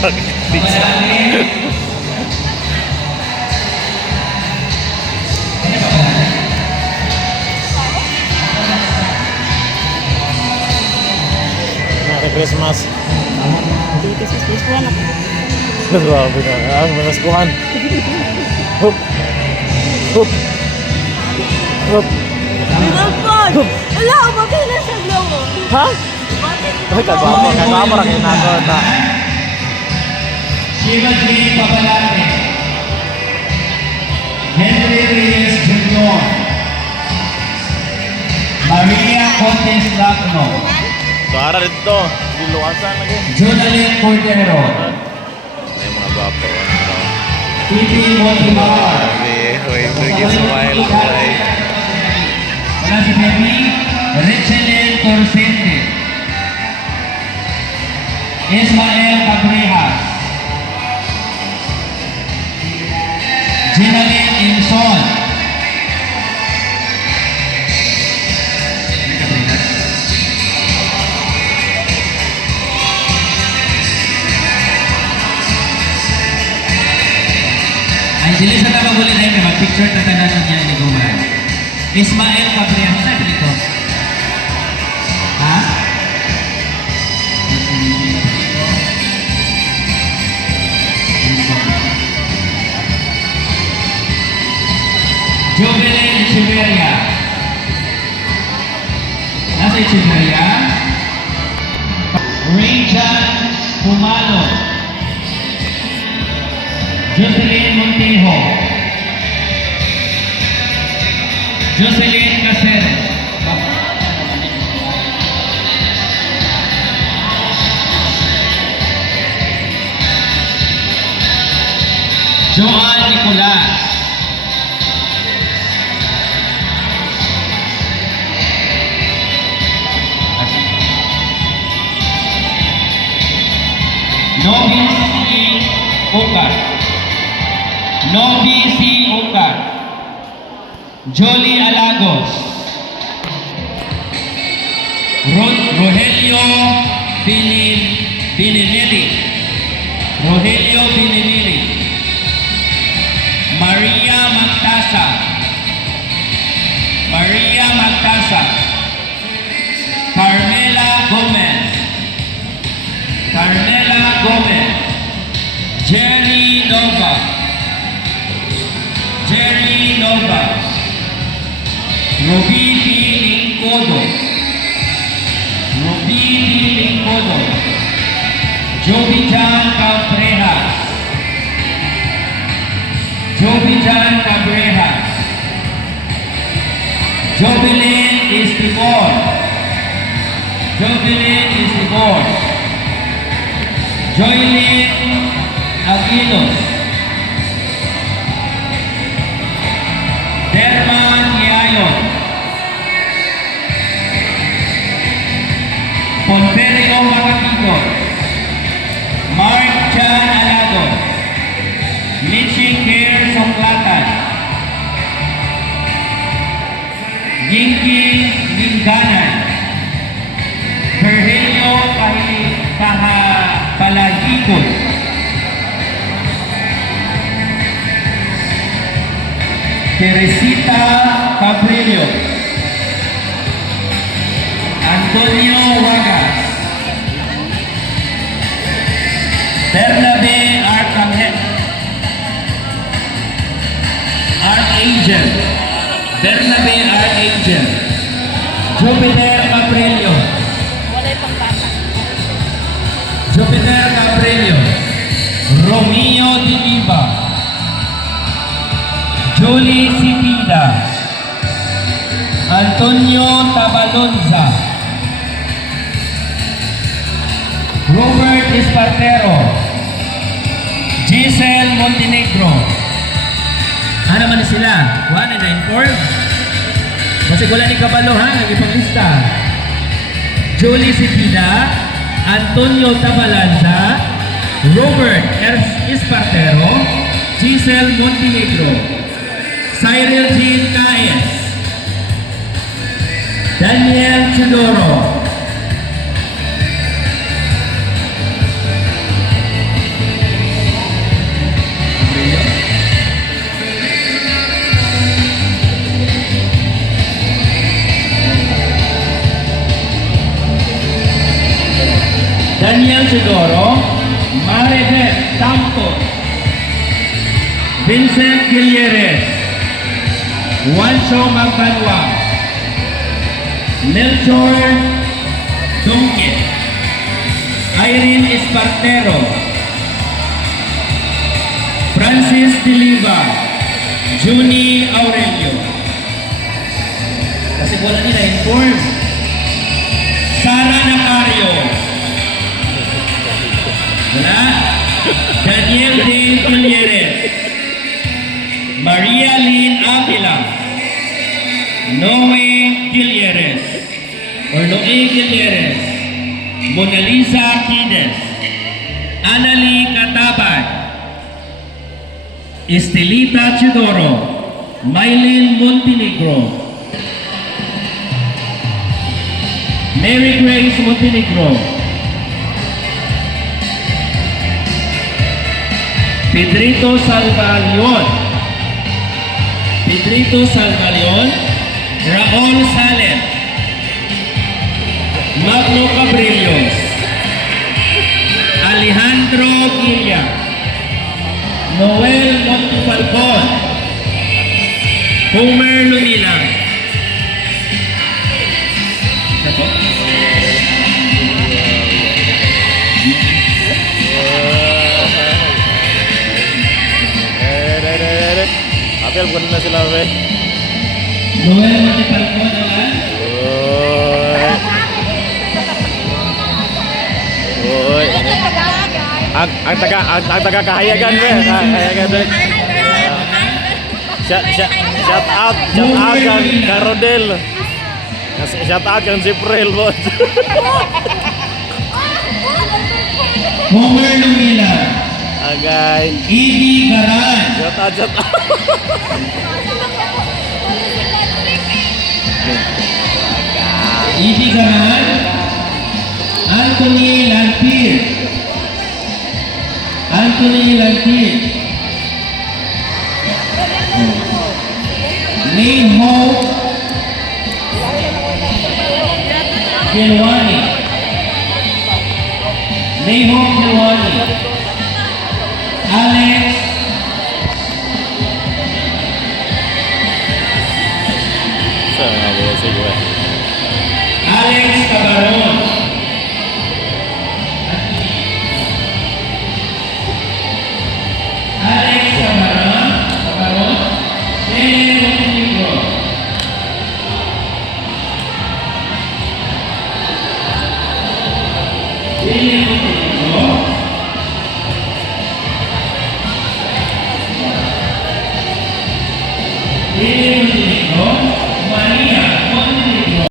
Pizza. Merry Christmas. Merry Christmas, please po anak. Grabe na. Ang manaskuhan. Hup. Hup. Hup. Binagpon! Wala, bakit na siya glow? Ha? Bakit? Ay, kagwamo ra kayo nato na. Shivadri Pabalate, Henry Reyes Jr., Maria Cortez Lacno, Para dito. Diluwasan lagi. Jonalyn Cordero, May mga gwapo. Titi Montimar, Wait, smile. wala si Baby, Richelin Torsente, Ismael Cabrejas, Ginalyn Inson, ay dili sa tabaguli na yun, mag-picture na tananan niya ni Guman. Ismael Cabrejas, saan dito? Ha? Jubilin Echeverria. Nasa Echeverria? Rajan Humano. Jocelyn Montejo. Jocelyn Caceres. Joan Nicolas. Novi C. Ocar. Novi C. Ocar. Jolie Alagos. Rogelio Binilili. Rogelio Binilili. Maria Magtasa. Maria Magtasa. Carmela Gomez. Carmela Gomez. Jerry Nova. Jerry Nova. Robiti Lingkodo. Robiti Lingkodo. Jovijan Cabrejas. Jovijan Cabrejas. Jovelyn Estibor. Jovelyn Estibor. Joylyn Aguilos. Derman Yayon. Ponferio Macapito. Mark Chan Alago. Mitchie Care Songlatan. Yingki Lingganan. Virgilio Palagikos. Teresita Cabrillo. Antonio Wagas. Bernabe Archangel. Bernabe Archangel. Jupiter Cabrillo. Wala pang bata. Jupiter Cabrillo. Romeo Di Viva. Julie Sipida. Antonio Tabalonza. Robert Espartero. Giselle Montenegro. Ano man sila? 194? Kasi wala ni Kabalo ha, nag-ipanglista. Julie Sipida, Antonio Tabalanza, Robert Espartero, Giselle Montenegro, Cyril Jean Caes, Daniel Chudoro, Chidoro, Maribel Campos, Vincent Gilleres, Juancho Magbanwa, Melchor Donke, Irene Espartero, Francis Diliva, Juni Aurelio. Kasi wala nila inform. Sara Nacario. Wala. Daniel Dale Gilleres. Maria Lynn Avila. Noe Gilleres. Or Noe Gilleres. Mona Lisa Kides. Annalie Katabay. Estelita Chidoro. Mylene Montenegro. Mary Grace Montenegro. Pedrito Salvalion. Pedrito Salvalion. Raul Salem. Magno Cabrillos. Alejandro Guilla. Noel Montefalcon. Homer Lumilang. Ito? Apel, bukan na sila, be. Noel Montefalcon naman. Uy. Ang taga kahayagan, be. Kahayagan, be. Shout out kang Rodel. Shout out kang Ziprel, bos. Homer Lumilang. Agay. Edie Garan. Shout out. Edie Garan. Anthony Lantir. Anthony Lantir. Neho Kilwani. Neho Kilwani. Alex Alex Cabaron. Alex Cabaron. Nene Montenegro. Nene Montenegro.